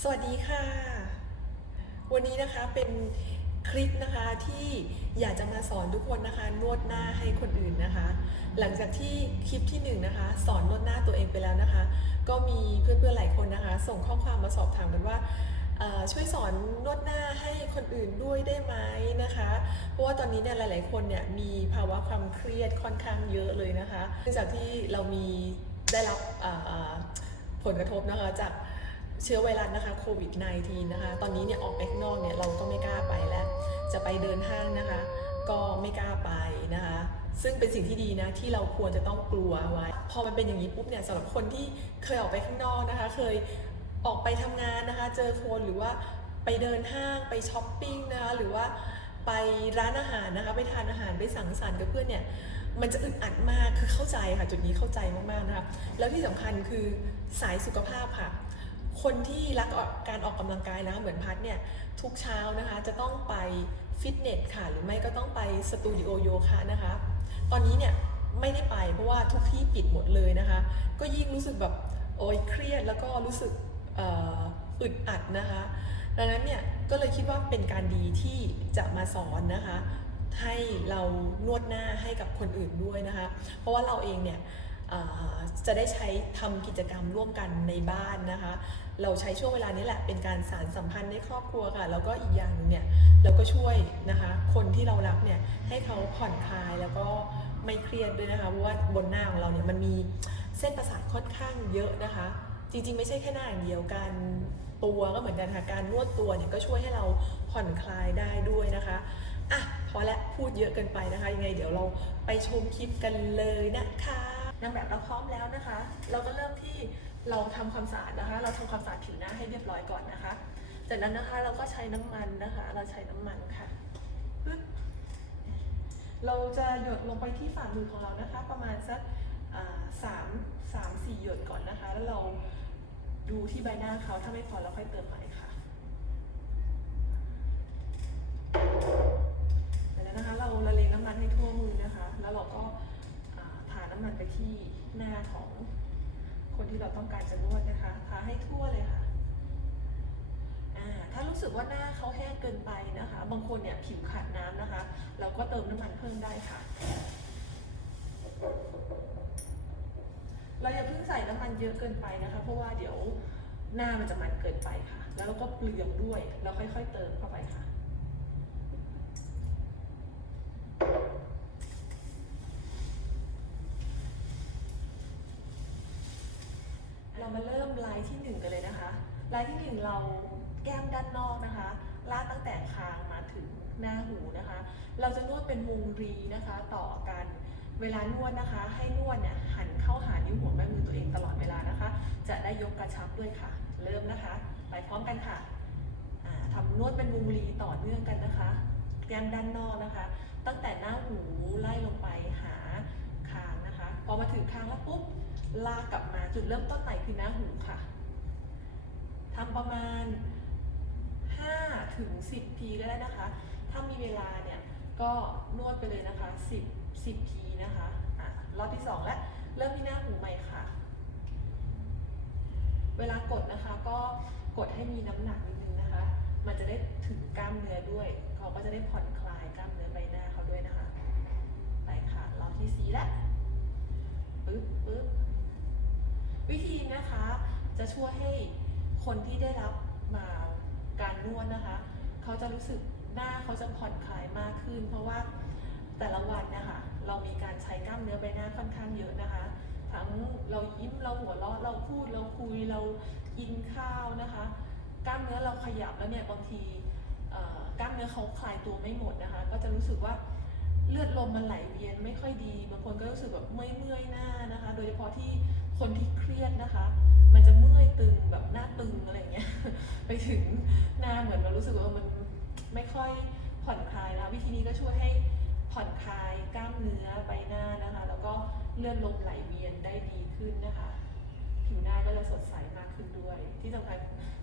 สวัสดีค่ะ วันนี้นะคะเป็นคลิปนะคะที่อยากจะมาสอนทุกคนนะคะ นวดหน้าให้คนอื่นนะคะ หลังจากที่คลิปที่หนึ่งนะคะ สอนนวดหน้าตัวเองไปแล้วนะคะ ก็มีเพื่อนๆหลายคนนะคะ ส่งข้อความมาสอบถามกันว่าช่วยสอนนวดหน้าให้คนอื่นด้วยได้ไหมนะคะ เพราะว่าตอนนี้เนี่ยหลาย ๆ คนเนี่ยมีภาวะความเครียดค่อนข้างเยอะเลยนะคะเนื่องจากที่เรามีได้รับผลกระทบนะคะจาก เชื้อไวรัสนะคะโควิด -19 นะคะ ตอนนี้เนี่ยออกไปข้างนอกเนี่ยเราก็ไม่กล้าไปแล้ว จะไปเดินห้างนะคะ ก็ไม่กล้าไปนะคะ ซึ่งเป็นสิ่งที่ดีนะที่เราควรจะต้องกลัวไว้ พอมันเป็นอย่างนี้ปุ๊บเนี่ยสำหรับคนที่เคยออกไปข้างนอกนะคะ เคยออกไปทำงานนะคะ เจอคนหรือว่าไปเดินห้างไปช้อปปิ้งนะคะหรือว่าไปร้านอาหารนะคะไปทานอาหารไปสังสรรค์กับเพื่อนเนี่ยมันจะอึดอัดมากคือเข้าใจค่ะจุดนี้เข้าใจมากๆนะคะแล้วที่สำคัญคือสายสุขภาพค่ะ คนที่รักออกการออกกำลังกายนะเหมือนพัดเนี่ยทุกเช้านะคะจะต้องไปฟิตเนสค่ะหรือไม่ก็ต้องไปสตูดิโอโยคะนะคะตอนนี้เนี่ยไม่ได้ไปเพราะว่าทุกที่ปิดหมดเลยนะคะ ก็ยิ่งรู้สึกแบบโอ้ยเครียดแล้วก็รู้สึกอ,อึดอัดนะคะ ดังนั้นเนี่ยก็เลยคิดว่าเป็นการดีที่จะมาสอนนะคะ ให้เรานวดหน้าให้กับคนอื่นด้วยนะคะ เพราะว่าเราเองเนี่ย จะได้ใช้ทำกิจกรรมร่วมกันในบ้านนะคะ เราใช้ช่วงเวลานี้แหละเป็นการสารสัมพันธ์ในครอบครัวค่ะ แล้วก็อีกอย่างนึงเนี่ยเราก็ช่วยนะคะ คนที่เรารักเนี่ยให้เขาผ่อนคลายแล้วก็ไม่เครียดด้วยนะคะเพราะว่าบนหน้าของเราเนี่ยมันมีเส้นประสาทค่อนข้างเยอะนะคะ จริงๆ ไม่ใช่แค่หน้าอย่างเดียวการตัวก็เหมือนกันค่ะการนวดตัวเนี่ยก็ช่วยให้เราผ่อนคลายได้ด้วยนะคะอะพอและพูดเยอะเกินไปนะคะยังไงเดี๋ยวเราไปชมคลิปกันเลยนะคะ นางแบบเราพร้อมแล้วนะคะ เราก็เริ่มที่เราทำความสะอาดนะคะ เราทำความสะอาดผิวหน้าให้เรียบร้อยก่อนนะคะ จากนั้นนะคะเราก็ใช้น้ำมันนะคะ เราใช้น้ำมันค่ะ เราจะหยดลงไปที่ฝ่ามือของเรานะคะ ประมาณสักสามสามสี่หยดก่อนนะคะ แล้วเราดูที่ใบหน้าเขาถ้าไม่พอเราค่อยเติมใหม่ค่ะจากนั้นนะคะเราละเลงน้ำมันให้ทั่วมือนะคะ แล้วเราก็ น้ำมันไปที่หน้าของคนที่เราต้องการจะนวดนะคะทาให้ทั่วเลยค่ะถ้ารู้สึกว่าหน้าเขาแห้งเกินไปนะคะ บางคนเนี่ยผิวขาดน้ำนะคะ เราก็เติมน้ำมันเพิ่มได้ค่ะ เราอย่าเพิ่งใส่น้ำมันเยอะเกินไปนะคะ เพราะว่าเดี๋ยวหน้ามันจะมันเกินไปค่ะ แล้วเราก็เปลืองด้วย เราค่อยๆเติมเข้าไปค่ะ เรา มาเริ่มลายที่หนึ่งกันเลยนะคะลายที่หนึ่งเราแก้มด้านนอกนะคะลากตั้งแต่คางมาถึงหน้าหูนะคะ เราจะนวดเป็นวงรีนะคะ ต่อกันเวลานวดนะคะ ให้นวดเนี่ยหันเข้าหานิ้วหัวแม่มือตัวเองตลอดเวลานะคะ จะได้ยกกระชับด้วยค่ะ เริ่มนะคะ ไปพร้อมกันค่ะอ่าทำนวดเป็นวงรีต่อเนื่องกันนะคะแก้มด้านนอกนะคะ ตั้งแต่หน้าหูไล่ลงไปหาคางนะคะ พอมาถึงคางแล้วปุ๊บ ลากกลับมาจุดเริ่มต้นใหม่คือหน้าหูค่ะทำประมาณ 5 ถึง 10 ทีก็ได้นะคะ ถ้ามีเวลาเนี่ยก็นวดไปเลยนะคะ 10 10ทีนะคะอะรอบที่ 2 แล้วเริ่มที่หน้าหูใหม่ค่ะ เวลากดนะคะก็กดให้มีน้ำหนักนิดนึงนะคะ มันจะได้ถึงกล้ามเนื้อด้วย เขาก็จะได้ผ่อนคลายกล้ามเนื้อใบหน้าเขาด้วยนะคะ ไปค่ะรอบที่สี่แล้วปึ๊บปึ๊บ วิธีนะคะจะช่วยให้คนที่ได้รับมาการนวดนะคะ เขาจะรู้สึกหน้าเขาจะผ่อนคลายมากขึ้น เพราะว่าแต่ละวันนะคะเรามีการใช้กล้ามเนื้อใบหน้าค่อนข้างเยอะนะคะ ทั้งเรายิ้มเราหัวเราะเราพูดเราคุยเรากินข้าวนะคะ กล้ามเนื้อเราขยับแล้วเนี่ยบางทีกล้ามเนื้อเขาคลายตัวไม่หมดนะคะ ก็จะรู้สึกว่าเลือดลมมันไหลเวียนไม่ค่อยดี บางคนก็รู้สึกแบบเมื่อยเมื่อยๆหน้านะคะ โดยเฉพาะที่ คนที่เครียดนะคะ มันจะเมื่อยตึงแบบหน้าตึงอะไรเงี้ย ไปถึงหน้าเหมือนเรารู้สึกว่ามันไม่ค่อยผ่อนคลายนะวิธีนี้ก็ช่วยให้ผ่อนคลายกล้ามเนื้อใบหน้านะคะ แล้วก็เลือดลมไหลเวียนได้ดีขึ้นนะคะ ผิวหน้าก็จะสดใสมากขึ้นด้วย ที่สำคัญ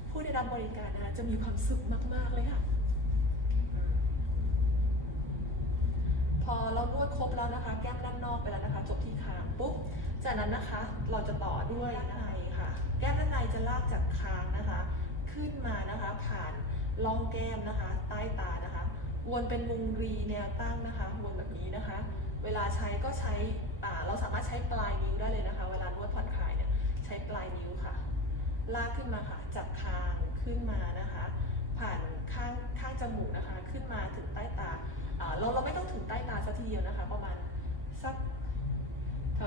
ผู้ได้รับบริการนะคะจะมีความสุขมาก ๆ เลยค่ะ พอเรานวดครบแล้วนะคะ แก้มด้านนอกไปแล้วนะคะ จบที่คางปุ๊บ จากนั้นนะคะเราจะต่อด้วยด้านในค่ะ แก้มด้านในจะลากจากคางนะคะ ขึ้นมานะคะผ่านร่องแก้มนะคะ ใต้ตานะคะ วนเป็นวงรีแนวตั้งนะคะ วนแบบนี้นะคะ เวลาใช้ก็ใช้อ่าเราสามารถใช้ปลายนิ้วได้เลยนะคะ เวลานวดผ่อนคลายเนี่ยใช้ปลายนิ้วค่ะ ลากขึ้นมาค่ะจากคางขึ้นมานะคะ ผ่านข้างข้างจมูกนะคะ ขึ้นมาถึงใต้ตาเราเราไม่ต้องถึงใต้ตาสักทีเดียวนะคะ ประมาณสัก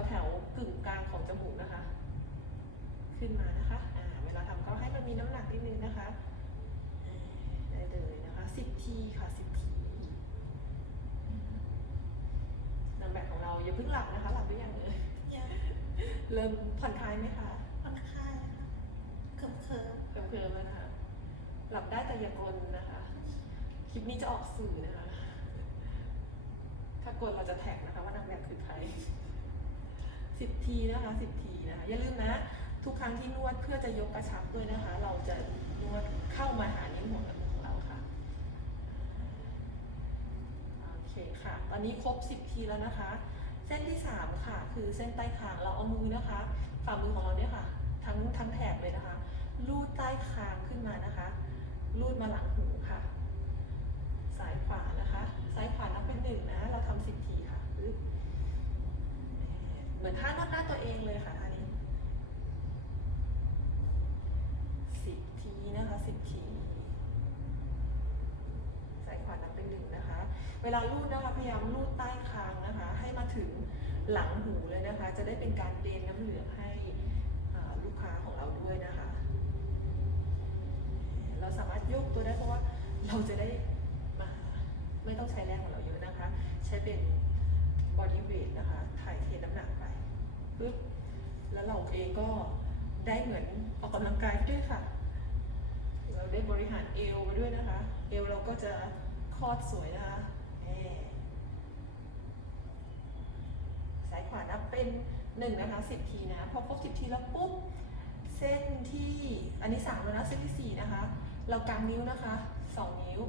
แถวแถวๆกึ่งกลางของจมูกนะคะ ขึ้นมานะคะอ่าเวลาทำก็ให้มันมีน้ำหนักนิดนึงนะคะอ่าได้เลยนะคะสิบทีค่ะสิบทีนางแบบของเราอย่าเพิ่งหลับนะคะหลับหรือยังเอ่ยยังเริ่มผ่อนคลายไหมคะผ่อนคลายค่ะเคิมเคิมเคลิ้มๆแล้วนะคะหลับได้แต่อย่ากลนนะคะคลิปนี้จะออกสื่อนะคะ ถ้ากลเราจะแท็กนะคะว่านางแบบคือใคร สิบทีนะคะสิบทีนะคะอย่าลืมนะ ทุกครั้งที่นวดเพื่อจะยกกระชับด้วยนะคะ เราจะนวดเข้ามาหานิ้วหัวแม่มือของเราค่ะโอเคค่ะ ตอนนี้ครบ 10 ทีแล้วนะคะ เส้นที่ 3 ค่ะ คือเส้นใต้คางเราเอามือนะคะ ฝ่ามือของเราเนี่ยค่ะ ทั้งทั้งแถบเลยนะคะลูดใต้คางขึ้นมานะคะ ลูดมาหลังหูค่ะซ้ายขวานะคะซ้ายขวานับเป็นหนึ่งนะ เราทำสิบที เหมือนท่านวดหน้าตัวเองเลยค่ะท่านี้สิบทีนะคะสิบทีซ้ายขวานับเป็นหนึ่งนะคะ เวลาลูดนะคะพยายามลูดใต้คางนะคะ ให้มาถึงหลังหูเลยนะคะ จะได้เป็นการเดนน้ำเหลืองให้ลูกค้าของเราด้วยนะคะ เราสามารถยกตัวได้เพราะว่าเราจะได้มาไม่ต้องใช้แรงของเราเยอะนะคะ ใช้เป็นบอดี้เวทนะคะ ถ่ายเทน้ำหนัก ปึ๊บแล้วเราเองก็ได้เหมือนออกกำลังกายด้วยค่ะ เราได้บริหารเอวไปด้วยนะคะ เอวเราก็จะคลอดสวยนะคะแหม่ซ้ายขวานับเป็นหนึ่งนะคะสิบทีนะ พอครบสิบทีแล้วปุ๊บ เส้นที่อันนี้สามแล้วนะเส้นที่สี่นะคะ เรากางนิ้วนะคะสองนิ้ว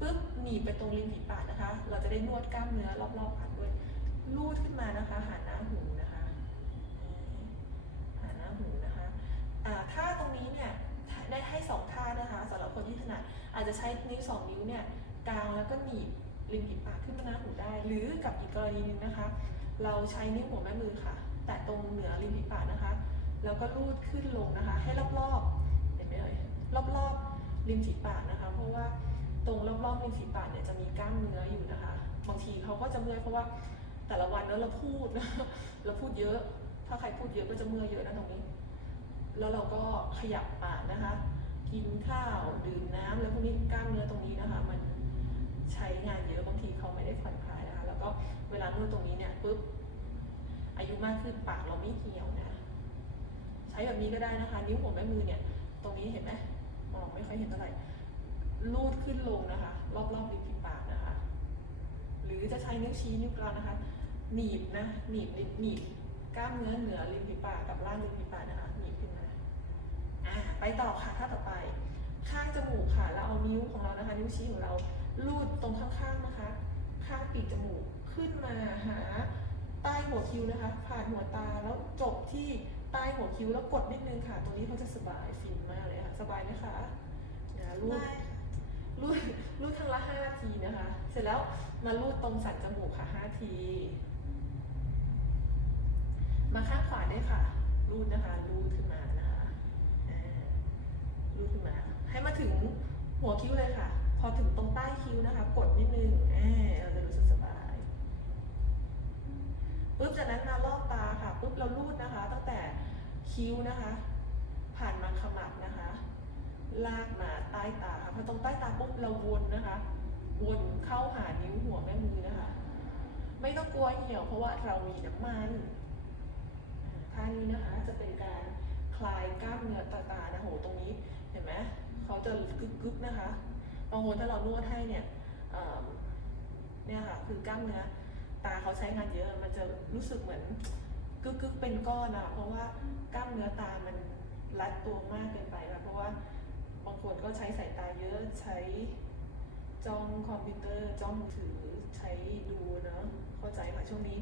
ปุ๊บหนีไปตรงริมฝีปากนะคะ เราจะได้นวดกล้ามเนื้อรอบๆปากด้วย ลูดขึ้นมานะคะ หาหน้าหูนะคะหาหน้าหูนะคะอ่า ท่าตรงนี้เนี่ยได้ให้สองท่านะคะสำหรับคนที่ถนัดอาจจะใช้นิ้วสองนิ้วเนี่ยกางแล้วก็หนีบริมฝีปากขึ้นมาหน้าหูได้ หรือกับอีกกรณีหนึงนะคะ เราใช้นิ้วหัวแม่มือค่ะ แตะตรงเหนือริมฝีปากนะคะ แล้วก็ลูดขึ้นลงนะคะ ให้รอบๆเห็นไหมเอ่ยรอบๆริมฝีปากนะคะ เพราะว่าตรงรอบๆริมฝีปากเนี่ยจะมีกล้ามเนื้ออยู่นะคะ บางทีเขาก็จะเมื่อยเพราะว่าแต่ละวันเนอะเราพูดเราพูดเยอะ ถ้าใครพูดเยอะก็จะเมื่อยเยอะนะตรงนี้ แล้วเราก็ขยับปากนะคะ กินข้าวดื่มน้ำแล้วพวกนี้กล้ามเนื้อตรงนี้นะคะ มันใช้งานเยอะบางทีเขาไม่ได้ผ่อนคลายนะคะ แล้วก็เวลานวดตรงนี้เนี่ยปุ๊บอายุมากขึ้นปากเราไม่เหี่ยวนะใช้แบบนี้ก็ได้นะคะ นิ้วหัวแม่มือเนี่ยตรงนี้เห็นไหมมองไม่ค่อยเห็นเท่าไหร่ลูดขึ้นลงนะคะ รอบๆริมฝีปากนะคะ หรือจะใช้นิ้วชี้นิ้วกลางนะคะ หนีบนะหนีบหนีบกล้ามเนื้อเหนือริมฝีปากกับล่างริมฝีปากนะคะ หนีบขึ้นมาอ่า ไปต่อค่ะท่าต่อไป ข้างจมูกค่ะแล้วเอานิ้วของเรานะคะ นิ้วชี้ของเราลูดตรงข้างๆนะคะ ข้างปีกจมูกขึ้นมาหาใต้หัวคิ้วนะคะ ผ่านหัวตาแล้วจบที่ใต้หัวคิ้วแล้วกดนิดนึงค่ะ ตรงนี้เขาจะสบายฟินมากเลยค่ะ สบายไหมคะนะรูดได้ค่ะรูดรูดครั้งละห้าทีนะคะ เสร็จแล้วมารูดตรงสันจมูกค่ะห้าที มาข้างขวาด้วยค่ะรูดนะคะรูดขึ้นมานะคะอ่า รูดขึ้นมา ให้มาถึงหัวคิ้วเลยค่ะ พอถึงตรงใต้คิ้วนะคะ กดนิดนึงอ่าเราจะรู้สึกสบายปุ๊บจากนั้นมารอบตาค่ะปุ๊บเราลูดนะคะ ตั้งแต่คิ้วนะคะ ผ่านมาขมับนะคะ ลากมาใต้ตาค่ะพอตรงใต้ตาปุ๊บเราวนนะคะ วนเข้าหานิ้วหัวแม่มือนะคะ ไม่ต้องกลัวเหี่ยวเพราะว่าเรามีน้ำมันท่านี้นะคะจะเป็นการคลายกล้ามเนื้อตาตานะโหตรงนี้ เขาจะกึกกึกๆนะคะบางคนถ้าเรานวดให้เนี่ยเนี่ยค่ะคือกล้ามเนื้อตาเขาใช้งานเยอะมันจะรู้สึกเหมือนกึกกึกๆเป็นก้อนอะเพราะว่ากล้ามเนื้อตามันรัดตัวมากเกินไปค่ะเพราะว่าบางคนก็ใช้สายตาเยอะใช้จ้องคอมพิวเตอร์จ้องมือถือใช้ดูเนาะเข้าใจค่ะช่วงนี้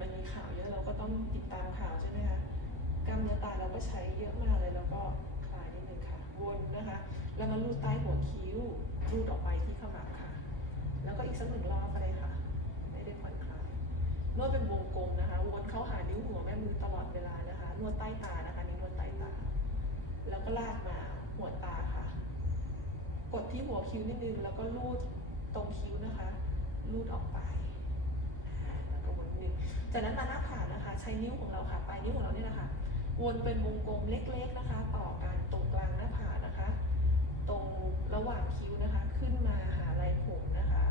มันมีข่าวเยอะเราก็ต้องติดตามข่าวใช่ไหมคะกล้ามเนื้อตาเราก็ใช้เยอะมากเลยแล้วก็ วนนะคะแล้วมาลูดใต้หัวคิ้วลูดออกไปที่ขมับค่ะ แล้วก็อีกสักหนึ่งรอบก็ได้ค่ะ ไม่ได้ผ่อนคลายนวดเป็นวงกลมนะคะวนเข้าหานิ้วหัวแม่มือตลอดเวลานะคะนวดใต้ตานะคะนี่นวดใต้ตา แล้วก็ลากมาหัวตาค่ะ กดที่หัวคิ้วนิดนึงแล้วก็ลูดตรงคิ้วนะคะลูดออกไปแล้วก็วนนิดนึงจากนั้นมาหน้าผากนะคะ ใช้นิ้วของเราค่ะปลายนิ้วของเราเนี่ยนะคะ วนเป็นวงกลมเล็กๆนะคะ ต่อกันตรงกลางหน้าผากนะคะ ตรงระหว่างคิ้วนะคะ ขึ้นมาหาไหล่ผมนะคะ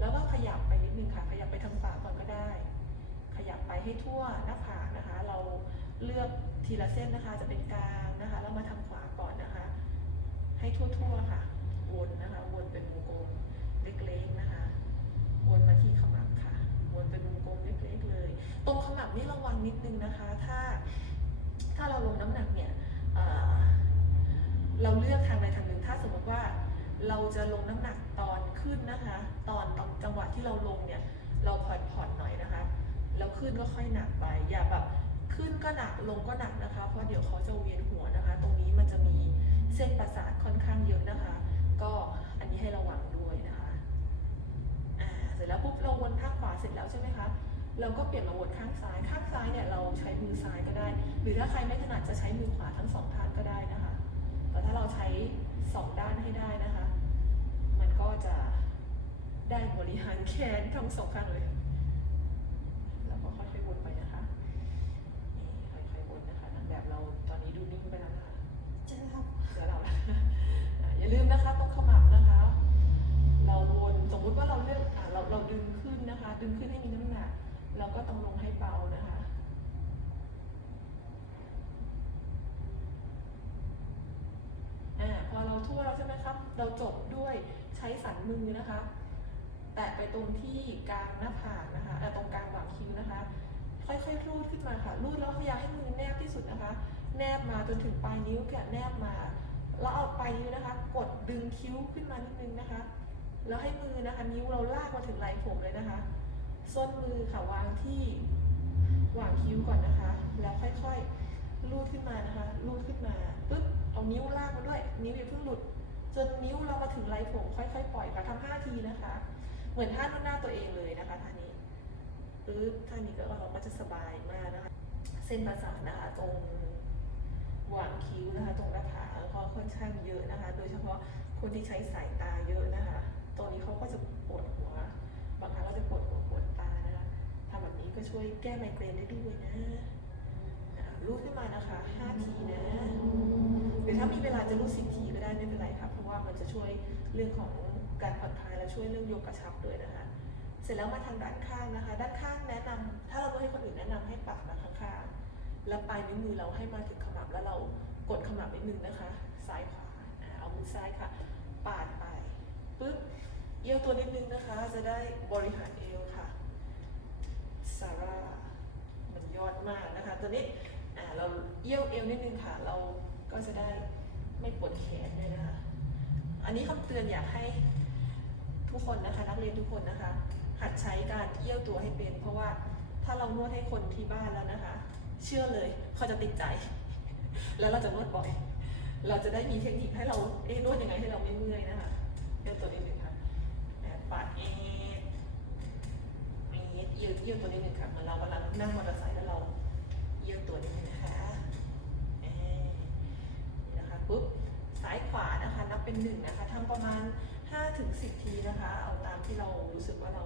แล้วก็ขยับไปนิดนึงค่ะ ขยับไปทางฝาก่อนก็ได้ ขยับไปให้ทั่วหน้าผากนะคะ เราเลือกทีละเส้นนะคะ จะเป็นกลางนะคะ แล้วมาทางขวาก่อนนะคะ ให้ทั่วๆค่ะ วนนะคะ วนเป็นวงกลมเล็กๆนะคะ วนมาที่ขมับค่ะ วนเป็นวงกลมเล็กๆเลย ตรงขมับนี่ระวังนิดนึงนะคะ ถ้าาเราลงน้ำหนักเนี่ยเเราเลือกทางใดทางหนึ่งถ้าสมมติว่าเราจะลงน้ำหนักตอนขึ้นนะคะ ตอนตอนจังหวะที่เราลงเนี่ยเราผ่อนผ่อนหน่อยนะคะแล้วขึ้นก็ค่อยหนักไปอย่าแบบขึ้นก็หนักลงก็หนักนะคะ เพราะเดี๋ยวเขาจะเวียนหัวนะคะ ตรงนี้มันจะมีเส้นประสาทค่อนข้างเยอะนะคะ ก็อันนี้ให้ระวังด้วยนะคะอ่าเสร็จแล้วปุ๊บเราวนข้างขวาเสร็จแล้วใช่ไหมคะ เราก็เปลี่ยนมาวนข้างซ้าย ข้างซ้ายเนี่ยเราใช้มือซ้ายก็ได้ หรือถ้าใครไม่ถนัดจะใช้มือขวาทั้งสองข้างก็ได้นะคะ แต่ถ้าเราใช้สองด้านให้ได้นะคะ มันก็จะได้บริหารแขนทั้งสองข้างเลย แล้วก็ค่อยๆวนไปนะคะนี่ค่อยๆวนนะคะนางแบบเราตอนนี้ดูนิ่งไปแล้วนะคะจะรับเดี๋ยวเราอะอย่าลืมนะคะต้องขมับนะคะ เราวนสมมุติว่าเราเลือกอะเราเราดึงขึ้นนะคะ ดึงขึ้นให้มีน้ำหนัก เราก็ต้องลงให้เบานะคะอ่าพอเราทั่วแล้วใช่ไหมครับ เราจบด้วยใช้สันมือนะคะ แตะไปตรงที่กลางหน้าผากนะคะเอ่ตรงกลางหว่างคิ้วนะคะ ค่อยๆรูดขึ้นมาค่ะ รูดแล้วพยายามให้มือแนบที่สุดนะคะ แนบมาจนถึงปลายนิ้วแกะแนบมา แล้วเอาปลายนิ้วนะคะ กดดึงคิ้วขึ้นมานิดนึงนะคะ แล้วให้มือนะคะ นิ้วเราลากมาถึงไหล่ผมเลยนะคะ ส้นมือค่ะวางที่หว่างคิ้วก่อนนะคะ แล้วค่อยๆลูดขึ้นมานะคะลูดขึ้นมาปึ๊บเอานิ้วลากมาด้วย นิ้วอย่าเพิ่งหลุด จนนิ้วเรามาถึงไหล่ผมค่อยๆปล่อยค่ะทำห้าทีนะคะ เหมือนท่านวดหน้าตัวเองเลยนะคะท่านี้ปึ๊บท่านี้ก็เราก็จะสบายมากนะคะ เส้นประสาทนะคะตรงหว่างคิ้วนะคะ ตรงหน้าผากก็ค่อนข้างเยอะนะคะ โดยเฉพาะคนที่ใช้สายตาเยอะนะคะ ตรงนี้เขาก็จะปวดหัว บางครั้งก็จะปวดหัว ก็ช่วยแก้ไมเกรนได้ด้วยนะรูดขึ้นมานะคะ5ทีนะ หรือถ้ามีเวลาจะรูดสิบทีก็ได้ไม่เป็นไรค่ะ เพราะว่ามันจะช่วยเรื่องของการผ่อนคลายและช่วยเรื่องโยกกระชับด้วยนะคะ เสร็จแล้วมาทางด้านข้างนะคะ ด้านข้างแนะนำถ้าเราให้คนอื่นแนะนำให้ปักมาข้างๆ แล้วปลายนิ้วมือเราให้มาถึงขมับแล้วเรากดขมับนิดนึงนะคะ ซ้ายขวา เอามือซ้ายค่ะ ปาดไปปึ๊บ เอี้ยวตัวนิดนึงนะคะ จะได้บริหารเอวค่ะ ซาร่ามันยอดมากนะคะตัวนี้เราเอี้ยวเอวนิดนึงค่ะ เราก็จะได้ไม่ปวดแขนด้วยนะคะ อันนี้คำเตือนอยากให้ทุกคนนะคะนักเรียนทุกคนนะคะ หัดใช้การเอี้ยวตัวให้เป็น เพราะว่าถ้าเรานวดให้คนที่บ้านแล้วนะคะ เชื่อเลยเขาจะติดใจ แล้วเราจะนวดบ่อย เราจะได้มีเทคนิคให้เราเอ๊นวดยังไงให้เราไม่เมื่อยนะคะเอี้ยวตัวนิดนึงค่ะแอบปาดเอดเอ ดเอี้ยวเอี้ยวตัวนิดนึงค่ะเหมือนเรากำลังนั่งมอเตอร์ไซค์แล้วเราเอี้ยวตัวนิดนึงนะคะนี่นะคะปุ๊บซ้ายขวานะคะนับเป็นหนึ่งนะคะทำประมาณ5ถึง10 ทีนะคะ เอาตามที่เรารู้สึกว่าเรา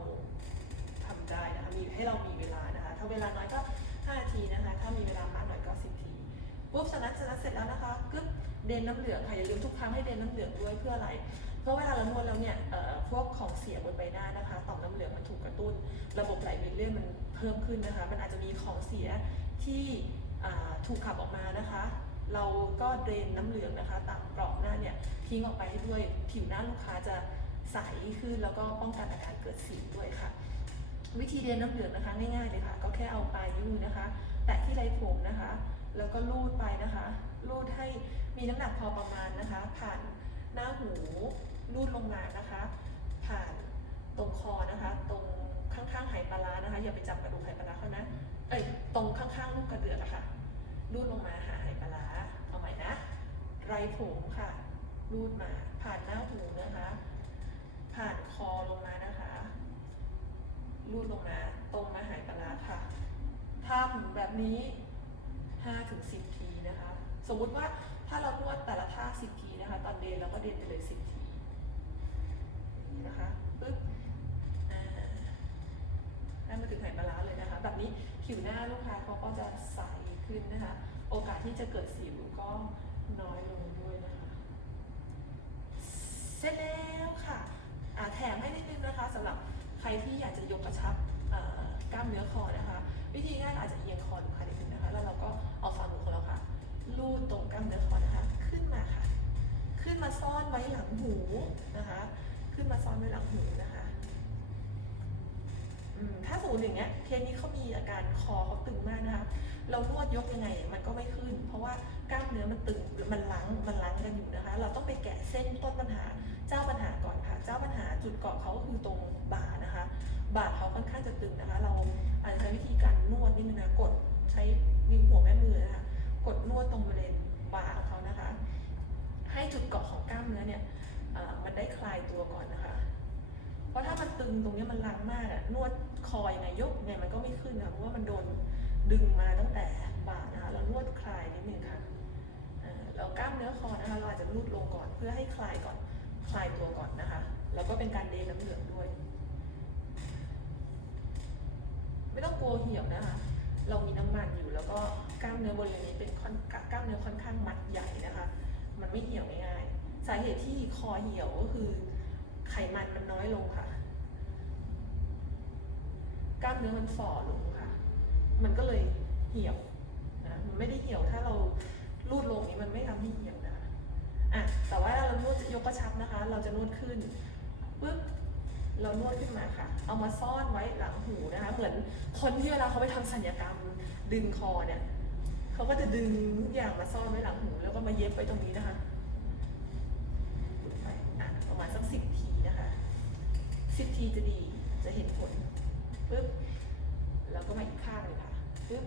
ทำได้นะคะมีให้เรามีเวลานะคะ ถ้าเวลาน้อยก็5นาทีนะคะ ถ้ามีเวลามากหน่อยก็ 10 ทีปุ๊บจากนั้นจากนั้นเสร็จแล้วนะคะกึ๊บ เดนน้ำเหลืองค่ะอย่าลืมทุกครั้งให้เดนน้ำเหลืองด้วยเพื่ออะไร เพราะเวลาเรานวดแล้วเนี่ยพวกของเสียบนใบหน้านะคะต่อมน้ำเหลืองมันถูกกระตุ้น ระบบไหลเวียนเลือดมันเพิ่มขึ้นนะคะ มันอาจจะมีของเสียที่ถูกขับออกมานะคะ เราก็เดนน้ำเหลืองนะคะตามกรอบหน้าเนี่ยทิ้งออกไปให้ด้วยผิวหน้าลูกค้าจะใสขึ้นแล้วก็ป้องกันอาการเกิดสิวด้วยค่ะ วิธีเดนน้ำเหลืองนะคะง่ายๆเลยค่ะ ก็แค่เอาปลายนิ้วนะคะ แตะที่ไรผมนะคะ แล้วก็ลูดไปนะคะลูดให้ มีน้ำหนักพอประมาณนะคะ ผ่านหน้าหูลูดลงมานะคะ ผ่านตรงคอนะคะ ตรงข้างๆไหปลาร้านะคะ อย่าไปจับกระดูกไหปลาร้าเขานะ เอ้ยตรงข้างๆลูกกระเดือกอะค่ะลูดลงมาหาไหปลาร้าเอาใหม่นะ ไรผมค่ะรูดมาผ่านหน้าหูนะคะ ผ่านคอลงมานะคะรูดลงมาตรงมาหายปลาค่ะทำแบบนี้5ถึง10 ทีนะคะ สมมุติว่า ถ้าเรานวดแต่ละท่า10ทีนะคะ ตอนเดนเราก็เดนไปเลย10ทีนะคะปึ๊บอ่าให้มาถึงหายปลาร้าเลยนะคะ แบบนี้ผิวหน้าลูกค้าเขาก็จะใสขึ้นนะคะ โอกาสที่จะเกิดสิวก็น้อยลงด้วยนะคะ เสร็จแล้วค่ะแถมให้นิดนึงนะคะสำหรับใครที่อยากจะยกกระชับกล้ามเนื้อคอนะคะ วิธีง่ายอาจจะเอียงคอดูค่ะนิดนึงนะคะ แล้วเราก็เอาฝ่ามือของเรา ลูดตรงกล้ามเนื้อคอนะคะขึ้นมาค่ะ ขึ้นมาซ่อนไว้หลังหูนะคะ ขึ้นมาซ่อนไว้หลังหูนะคะถ้าสมมติอย่างเงี้ยเคสนี้เขามีอาการคอเขาตึงมากนะคะ เรานวดยกยังไงมันก็ไม่ขึ้น เพราะว่ากล้ามเนื้อมันตึงมันลังมันลังกันอยู่นะคะ เราต้องไปแกะเส้นต้นปัญหาเจ้าปัญหาก่อนค่ะ เจ้าปัญหาจุดเกาะเขาก็คือตรงบ่านะคะ บ่าเขาค่อนข้างจะตึงนะคะ เราอาจจะใช้วิธีการนวดนิดนึงนะกดใช้นิ้วหัวแม่มือนะคะ กดนวดตรงบริเวณบ่าของเขานะคะ ให้จุดเกาะของกล้ามเนื้อเนี่ยมันได้คลายตัวก่อนนะคะ เพราะถ้ามันตึงตรงนี้มันลังมากอะนวดคอยังไงยกยังไงมันก็ไม่ขึ้นค่ะเพราะว่ามันโดนดึงมาตั้งแต่บ่านะคะเรานวดคลายนิดนึงค่ะเอ่อแล้วกล้ามเนื้อคอนะคะเราอาจจะลูดลงก่อนเพื่อให้คลายก่อนคลายตัวก่อนนะคะ แล้วก็เป็นการเดนน้ำเหลืองด้วย ไม่ต้องกลัวเหี่ยวนะคะ เรามีน้ำมันอยู่ แล้วก็กล้ามเนื้อบริเวณนี้เป็นค่อนกล้ามเนื้อค่อนข้างมัดใหญ่นะคะ มันไม่เหี่ยวง่ายๆสาเหตุที่คอเหี่ยวก็คือไขมันมันน้อยลงค่ะ กล้ามเนื้อมันฝ่อลงค่ะ มันก็เลยเหี่ยวนะมันไม่ได้เหี่ยวถ้าเราลูดลงนี้มันไม่ทำให้เหี่ยวนะคะอะแต่ว่าเรานวดยกกระชับนะคะ เราจะนวดขึ้นปึ๊บ เรานวดขึ้นมาค่ะ เอามาซ่อนไว้หลังหูนะคะ เหมือนคนที่เวลาเขาไปทำสัญญกรรมดึงคอเนี่ย เขาก็จะดึงทุกอย่างมาซ่อนไว้หลังหู แล้วก็มาเย็บไว้ตรงนี้นะคะไปอะประมาณสักสิบทีนะคะสิบทีจะดี จะเห็นผลปึ๊บ แล้วก็มาอีกข้างเลยค่ะปึ๊บ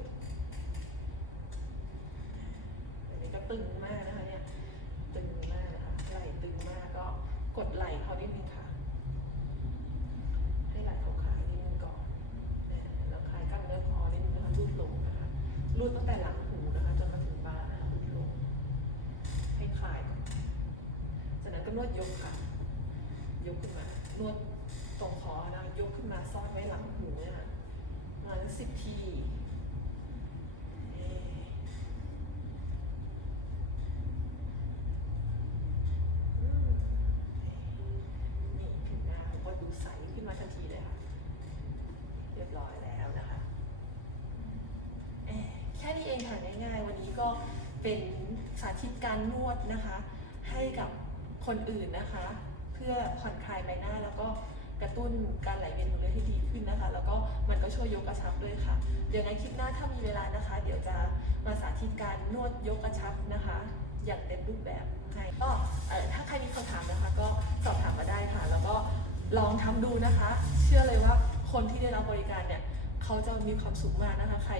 อันนี้ก็ตึงมากนะคะเนี่ย ตึงมากนะคะ ไหล่ตึงมากก็กดไหล่เขานิดนึงค่ะ ให้ไหล่เขาคลายนิดนึงก่อนนะแล้วคลายกล้ามเนื้อคอนิดนึงนะคะรูดลงนะคะ รูดตั้งแต่หลังหูนะคะจนมาถึงบ่านะคะรูดลง ให้คลายก่อนจากนั้นก็นวดยกค่ะ ยกขึ้นมา นวด ตรงคอนะยกขึ้นมาซ่อนไว้หลังหูเนี่ยค่ะประมาณสิบทีนี่ผิวหน้าเขาก็ดูใสขึ้นมาทันทีเลยค่ะเรียบร้อยแล้วนะคะแค่นี้เองค่ะง่ายวันนี้ก็เป็นสาธิตการนวดนะคะ ให้กับคนอื่นนะคะ เพื่อผ่อนคลายใบหน้าแล้วก็ กระตุ้นการไหลเวียนของเลือดให้ดีขึ้นนะคะ แล้วก็มันก็ช่วยยกกระชับด้วยค่ะ เดี๋ยวในคลิปหน้าถ้ามีเวลานะคะ เดี๋ยวจะมาสาธิตการนวดยกกระชับนะคะ อย่างเต็มรูปแบบให้ก็ถ้าใครมีคำถามนะคะ ก็สอบถามมาได้ค่ะ แล้วก็ลองทำดูนะคะ เชื่อเลยว่าคนที่ได้รับบริการเนี่ยเขาจะมีความสุขมากนะคะ ใคร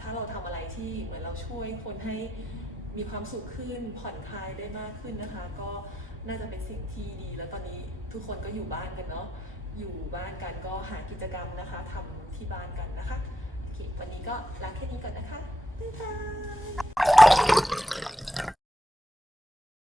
ถ้าเราทำอะไรที่เหมือนเราช่วยคนให้มีความสุขขึ้นผ่อนคลายได้มากขึ้นนะคะ ก็ น่าจะเป็นสิ่งที่ดี แล้วตอนนี้ทุกคนก็อยู่บ้านกันเนาะอยู่บ้านกันก็หากิจกรรมนะคะทำที่บ้านกันนะคะโอเควันนี้ก็ลาแค่นี้ก่อนนะคะบ๊ายบาย